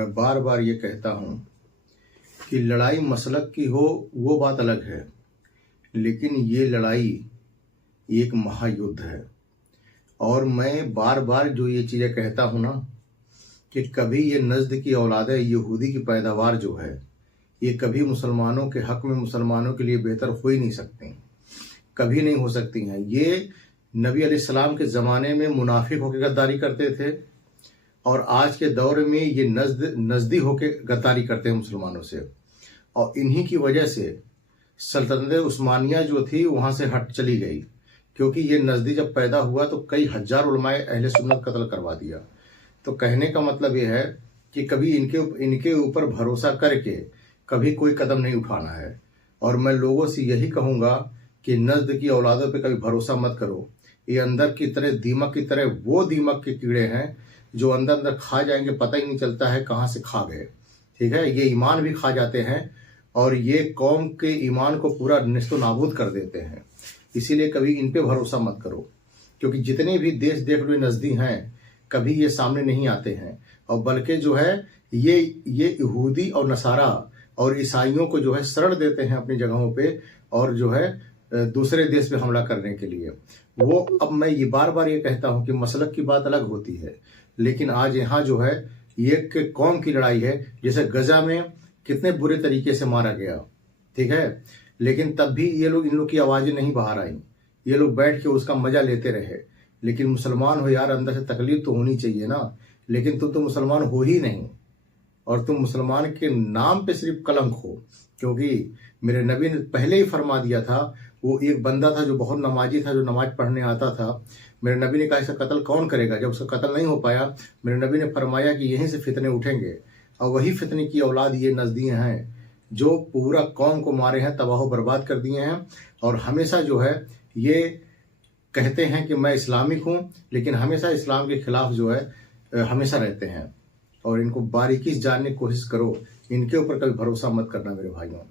मैं बार बार ये कहता हूँ कि लड़ाई मसलक की हो वो बात अलग है, लेकिन ये लड़ाई एक महायुद्ध है। और मैं बार बार जो ये चीज़ें कहता हूँ ना कि कभी ये नज़्द की औलाद यहूदी की पैदावार जो है ये कभी मुसलमानों के हक़ में, मुसलमानों के लिए बेहतर हो ही नहीं सकती, कभी नहीं हो सकती हैं। ये नबी अलैहिस्सलाम के ज़माने में मुनाफिक होकर गद्दारी करते थे और आज के दौर में ये नज़दी होकर गद्दारी करते हैं मुसलमानों से। और इन्हीं की वजह से सल्तनत उस्मानिया जो थी वहाँ से हट चली गई, क्योंकि ये नज़दी जब पैदा हुआ तो कई हजार उलमाए अहले सुन्नत कत्ल करवा दिया। तो कहने का मतलब ये है कि कभी इनके ऊपर भरोसा करके कभी कोई कदम नहीं उठाना है। और मैं लोगों से यही कहूँगा कि नज़्द की औलादों पे कभी भरोसा मत करो। ये अंदर की तरह दीमक की तरह वो दीमक के कीड़े हैं जो अंदर अंदर खा जाएंगे, पता ही नहीं चलता है कहाँ से खा गए। ठीक है, ये ईमान भी खा जाते हैं और ये कौम के ईमान को पूरा निस्तो नाबूद कर देते हैं। इसीलिए कभी इन पे भरोसा मत करो, क्योंकि जितने भी देश देख लो नज़दी हैं कभी ये सामने नहीं आते हैं। और बल्कि जो है ये यहूदी और नसारा और ईसाइयों को जो है शरण देते हैं अपनी जगहों पे, और जो है दूसरे देश पे हमला करने के लिए वो। अब मैं ये बार बार ये कहता हूँ कि मसलक की बात अलग होती है, लेकिन आज यहाँ जो है ये एक कौम की लड़ाई है। जैसे गजा में कितने बुरे तरीके से मारा गया, ठीक है, लेकिन तब भी इन लोग की आवाज़ें नहीं बाहर आई, ये लोग बैठ के उसका मजा लेते रहे। लेकिन मुसलमान हो यार, अंदर से तकलीफ तो होनी चाहिए ना। लेकिन तुम तो मुसलमान हो ही नहीं, और तुम मुसलमान के नाम पे सिर्फ कलंक हो, क्योंकि मेरे नबी ने पहले ही फरमा दिया था। वो एक बंदा था जो बहुत नमाजी था, जो नमाज पढ़ने आता था। मेरे नबी ने कहा इसका कत्ल कौन करेगा। जब उसका कत्ल नहीं हो पाया, मेरे नबी ने फरमाया कि यहीं से फितने उठेंगे, और वही फितने की औलाद ये नज़दियाँ हैं जो पूरा कौम को मारे हैं, तबाह बर्बाद कर दिए हैं। और हमेशा जो है ये कहते हैं कि मैं इस्लामिक हूँ, लेकिन हमेशा इस्लाम के खिलाफ जो है हमेशा रहते हैं। और इनको बारीकी से जानने की कोशिश करो, इनके ऊपर कभी भरोसा मत करना मेरे भाइयों।